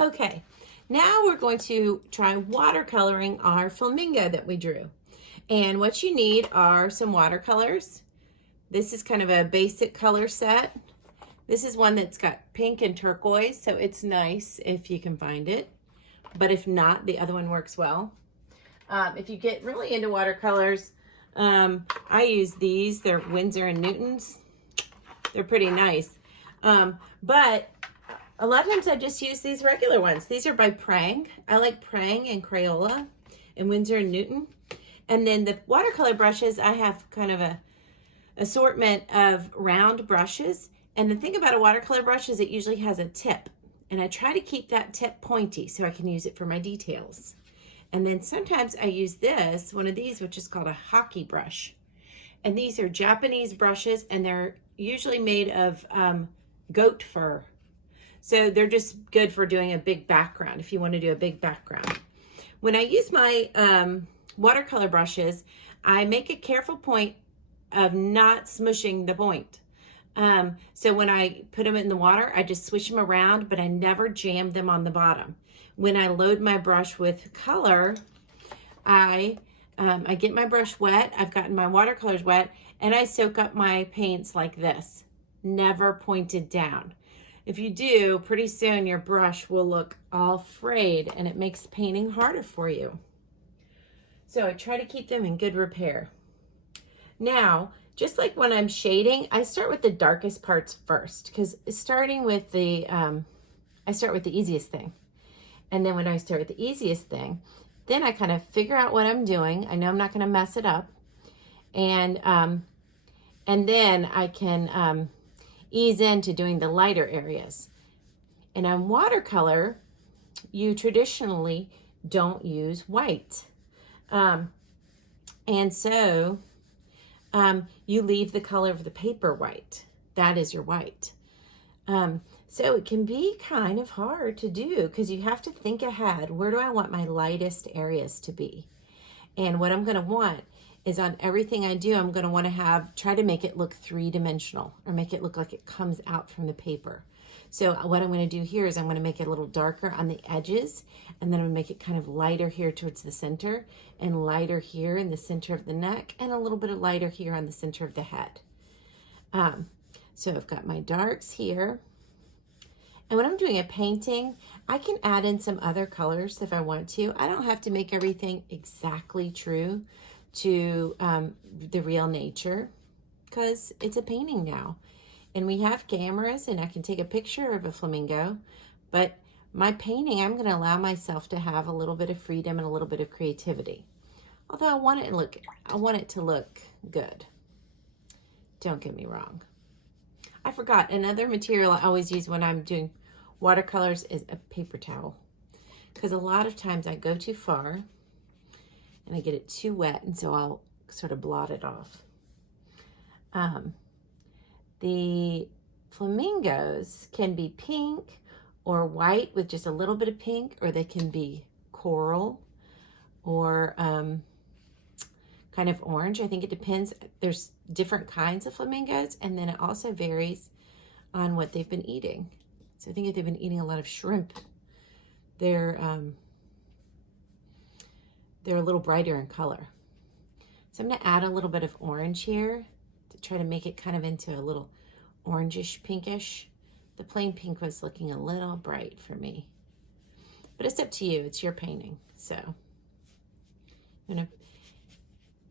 Okay, now we're going to try watercoloring our flamingo that we drew. And what you need are some watercolors. This is kind of a basic color set. This is one that's got pink and turquoise, so it's nice if you can find it. But if not, the other one works well. If you get really into watercolors, I use these. They're Winsor and Newton's. They're pretty nice. But a lot of times I just use these regular ones. These are by Prang. I like Prang and Crayola and Winsor and Newton. And then the watercolor brushes, I have kind of a assortment of round brushes. And the thing about a watercolor brush is it usually has a tip. And I try to keep that tip pointy so I can use it for my details. And then sometimes I use this, one of these, which is called a hockey brush. And these are Japanese brushes, and they're usually made of goat fur. So they're just good for doing a big background, if you want to do a big background. When I use my watercolor brushes, I make a careful point of not smushing the point. So when I put them in the water, I just swish them around, but I never jam them on the bottom. When I load my brush with color, I get my brush wet, I've gotten my watercolors wet, and I soak up my paints like this, never pointed down. If you do, pretty soon your brush will look all frayed and it makes painting harder for you. So I try to keep them in good repair. Now, just like when I'm shading, I start with the darkest parts first, because starting with the, I start with the easiest thing. And then when I start with the easiest thing, then I kind of figure out what I'm doing. I know I'm not going to mess it up. And then I can ease into doing the lighter areas. And on watercolor, you traditionally don't use white. And so you leave the color of the paper white. That is your white. So it can be kind of hard to do because you have to think ahead. Where do I want my lightest areas to be? And what I'm going to want is on everything I do, I'm going to want to try to make it look three-dimensional, or make it look like it comes out from the paper. So what I'm going to do here is I'm going to make it a little darker on the edges, and then I'm going to make it kind of lighter here towards the center, and lighter here in the center of the neck, and a little bit of lighter here on the center of the head. So I've got my darks here. And when I'm doing a painting, I can add in some other colors if I want to. I don't have to make everything exactly true to the real nature, because it's a painting now. And we have cameras, and I can take a picture of a flamingo, but my painting, I'm going to allow myself to have a little bit of freedom and a little bit of creativity. Although I want it to look good. Don't get me wrong. I forgot, another material I always use when I'm doing watercolors is a paper towel, because a lot of times I go too far and I get it too wet, and so I'll sort of blot it off. The flamingos can be pink or white with just a little bit of pink, or they can be coral or kind of orange. I think it depends. There's different kinds of flamingos, and then it also varies on what they've been eating. So I think if they've been eating a lot of shrimp, they're a little brighter in color. So I'm going to add a little bit of orange here to try to make it kind of into a little orangish pinkish. The plain pink was looking a little bright for me, but it's up to you. It's your painting. So I'm going to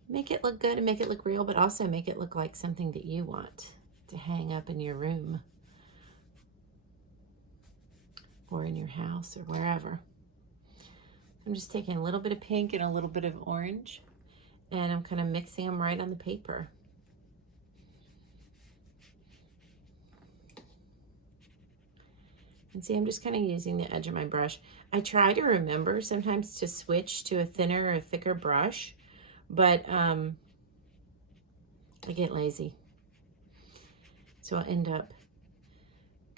make it look good and make it look real, but also make it look like something that you want to hang up in your room or in your house or wherever. I'm just taking a little bit of pink and a little bit of orange, and I'm kind of mixing them right on the paper. And see, I'm just kind of using the edge of my brush. I try to remember sometimes to switch to a thinner or a thicker brush, but I get lazy. So I'll end up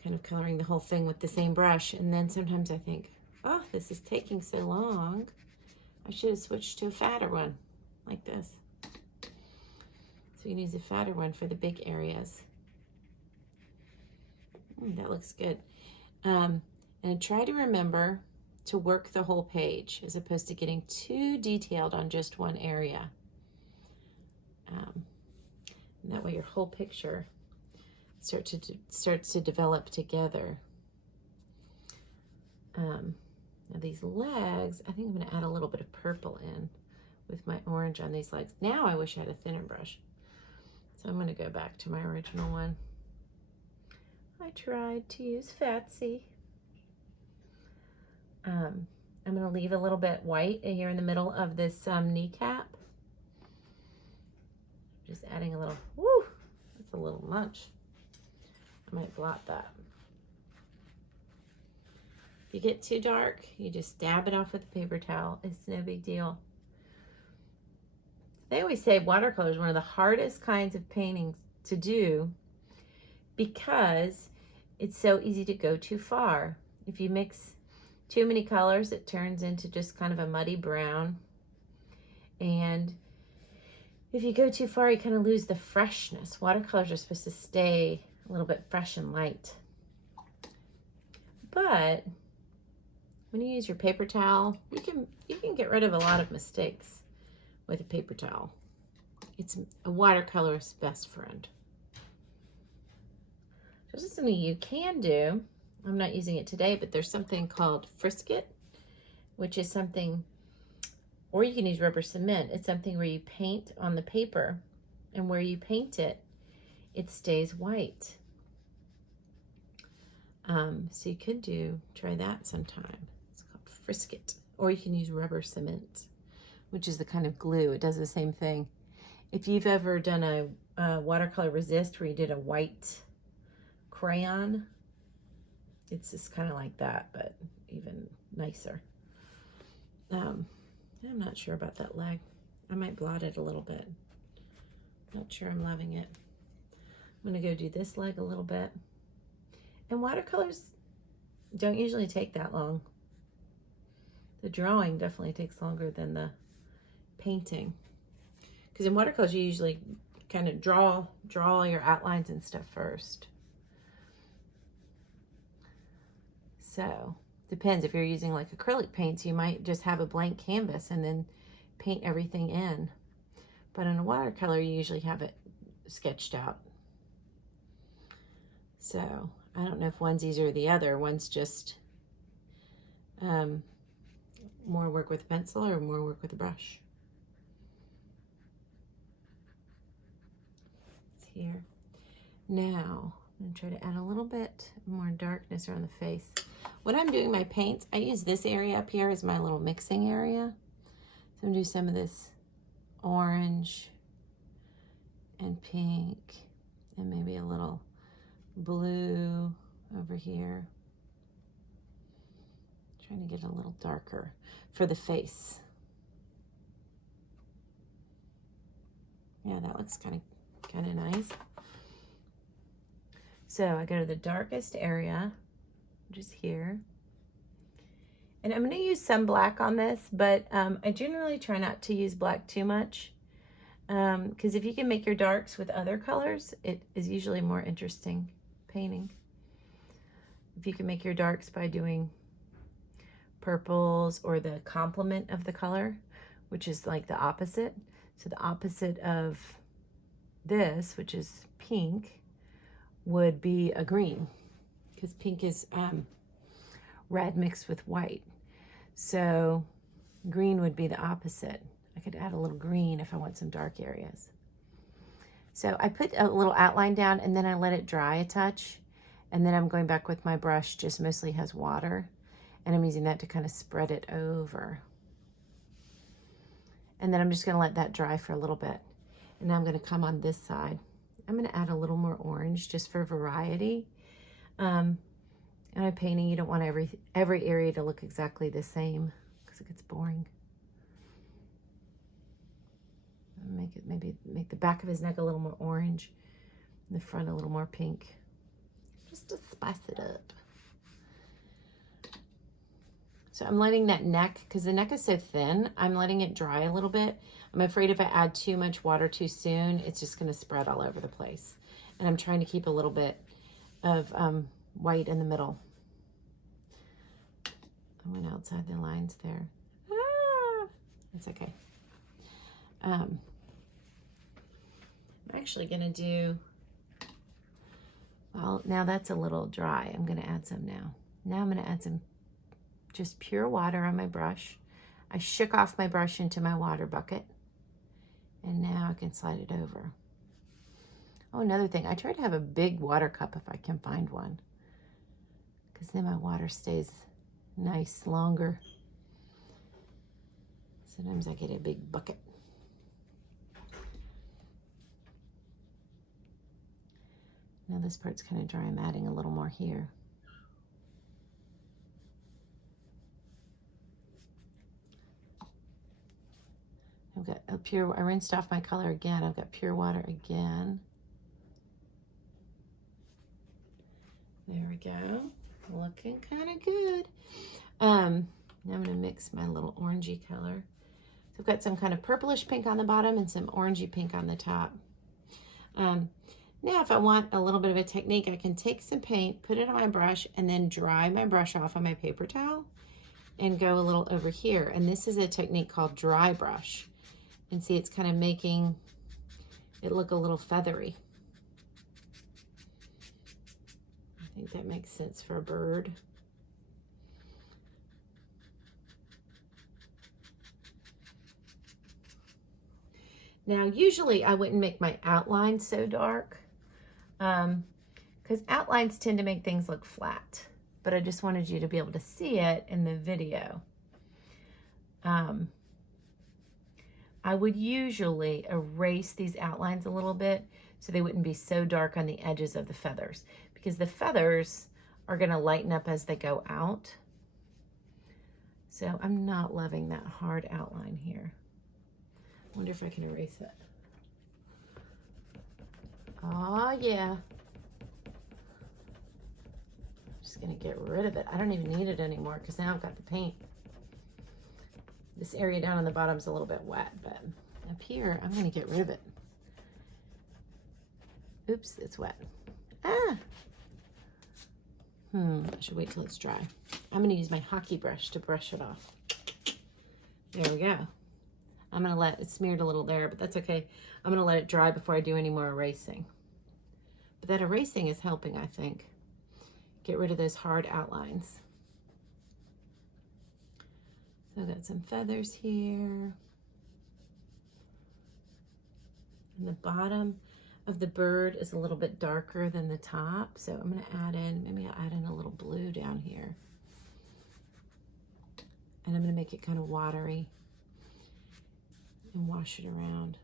kind of coloring the whole thing with the same brush, and then sometimes I think, oh, this is taking so long. I should have switched to a fatter one, like this. So you can use a fatter one for the big areas. That looks good. And try to remember to work the whole page as opposed to getting too detailed on just one area. And that way your whole picture starts to develop together. Now these legs, I think I'm going to add a little bit of purple in with my orange on these legs. Now I wish I had a thinner brush. So I'm going to go back to my original one. I tried to use Fatsy. I'm going to leave a little bit white here in the middle of this kneecap. Just adding a little, woo, that's a little much. I might blot that. If you get too dark, you just dab it off with a paper towel. It's no big deal. They always say watercolor is one of the hardest kinds of paintings to do because it's so easy to go too far. If you mix too many colors, it turns into just kind of a muddy brown. And if you go too far, you kind of lose the freshness. Watercolors are supposed to stay a little bit fresh and light. But when you use your paper towel, you can get rid of a lot of mistakes with a paper towel. It's a watercolorist's best friend. There's something you can do. I'm not using it today, but there's something called Frisket, which is something, or you can use rubber cement. It's something where you paint on the paper, and where you paint it, it stays white. So you could try that sometime. It's called Frisket, or you can use rubber cement, which is the kind of glue. It does the same thing. If you've ever done a watercolor resist where you did a white crayon, it's just kind of like that, but even nicer. I'm not sure about that leg. I might blot it a little bit. Not sure I'm loving it. I'm gonna go do this leg a little bit. And watercolors don't usually take that long. The drawing definitely takes longer than the painting. Because in watercolors, you usually kind of draw all your outlines and stuff first. So, depends. If you're using like acrylic paints, you might just have a blank canvas and then paint everything in. But in a watercolor, you usually have it sketched out. So, I don't know if one's easier or the other. One's just more work with a pencil or more work with a brush. It's here. Now, I'm going to try to add a little bit more darkness around the face. When I'm doing my paints, I use this area up here as my little mixing area. So I'm going to do some of this orange and pink and maybe a little blue over here. Trying to get a little darker for the face. Yeah, that looks kind of nice. So I go to the darkest area, which is here. And I'm going to use some black on this, but I generally try not to use black too much. Because if you can make your darks with other colors, it is usually more interesting painting. If you can make your darks by doing purples or the complement of the color, which is like the opposite. So the opposite of this, which is pink, would be a green, because pink is red mixed with white. So green would be the opposite. I could add a little green if I want some dark areas. So I put a little outline down and then I let it dry a touch. And then I'm going back with my brush, just mostly has water. And I'm using that to kind of spread it over. And then I'm just going to let that dry for a little bit. And now I'm going to come on this side. I'm going to add a little more orange just for variety. And I'm painting, you don't want every area to look exactly the same because it gets boring. Maybe make the back of his neck a little more orange, and the front a little more pink, just to spice it up. So I'm letting that neck, because the neck is so thin, I'm letting it dry a little bit. I'm afraid if I add too much water too soon, it's just going to spread all over the place. And I'm trying to keep a little bit of white in the middle. I went outside the lines there. Ah, that's okay. I'm actually gonna do, well, now that's a little dry. I'm gonna add some now. Now I'm gonna add some just pure water on my brush. I shook off my brush into my water bucket, and now I can slide it over. Oh, another thing, I try to have a big water cup if I can find one, because then my water stays nice longer. Sometimes I get a big bucket. Now this part's kind of dry. I'm adding a little more here. I've got a pure, I rinsed off my color again. I've got pure water again. There we go. Looking kind of good. Now I'm going to mix my little orangey color. So I've got some kind of purplish pink on the bottom and some orangey pink on the top. Now if I want a little bit of a technique, I can take some paint, put it on my brush, and then dry my brush off on my paper towel and go a little over here. And this is a technique called dry brush. And see, it's kind of making it look a little feathery. I think that makes sense for a bird. Now, usually I wouldn't make my outline so dark because outlines tend to make things look flat, but I just wanted you to be able to see it in the video. I would usually erase these outlines a little bit so they wouldn't be so dark on the edges of the feathers, because the feathers are going to lighten up as they go out. So I'm not loving that hard outline here. I wonder if I can erase it. Oh yeah. I'm just going to get rid of it. I don't even need it anymore because now I've got the paint. This area down on the bottom is a little bit wet, but up here, I'm going to get rid of it. Oops, it's wet. Ah! I should wait till it's dry. I'm going to use my hockey brush to brush it off. There we go. I'm going to let it smeared a little there, but that's okay. I'm going to let it dry before I do any more erasing. But that erasing is helping, I think. Get rid of those hard outlines. So I've got some feathers here. And the bottom of the bird is a little bit darker than the top. So I'm going to add in, maybe I'll add in a little blue down here. And I'm going to make it kind of watery and wash it around.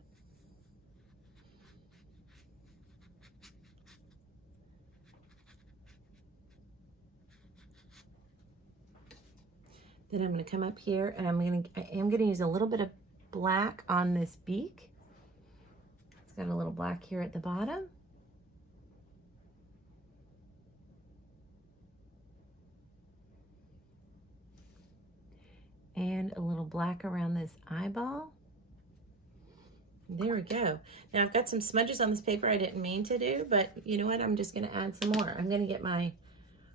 Then I'm going to come up here and I am going to use a little bit of black on this beak. It's got a little black here at the bottom. And a little black around this eyeball. There we go. Now I've got some smudges on this paper I didn't mean to do, but you know what? I'm just going to add some more. I'm going to get my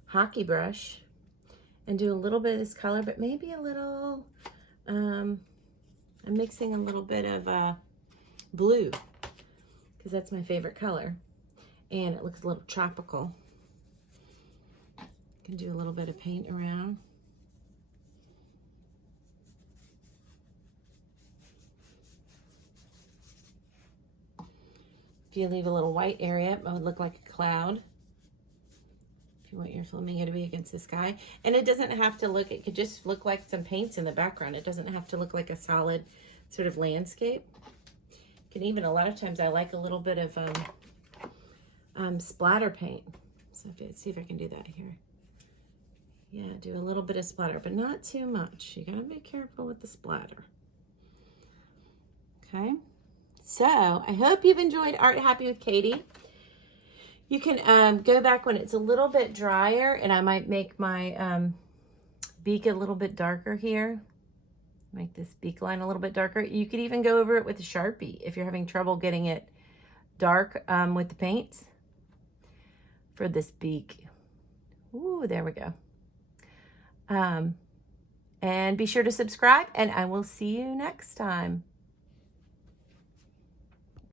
hockey brush and do a little bit of this color, but maybe a little, I'm mixing a little bit of blue because that's my favorite color and it looks a little tropical. Can do a little bit of paint around. If you leave a little white area, it would look like a cloud. If you want your flamingo to be against the sky. And it doesn't have to look, it could just look like some paints in the background. It doesn't have to look like a solid sort of landscape. You can even, a lot of times I like a little bit of splatter paint. So see if I can do that here. Yeah, do a little bit of splatter, but not too much. You gotta be careful with the splatter. Okay. So I hope you've enjoyed Art Happy with Katie. You can go back when it's a little bit drier, and I might make my beak a little bit darker here. Make this beak line a little bit darker. You could even go over it with a Sharpie if you're having trouble getting it dark with the paints for this beak. Ooh, there we go. And be sure to subscribe, and I will see you next time.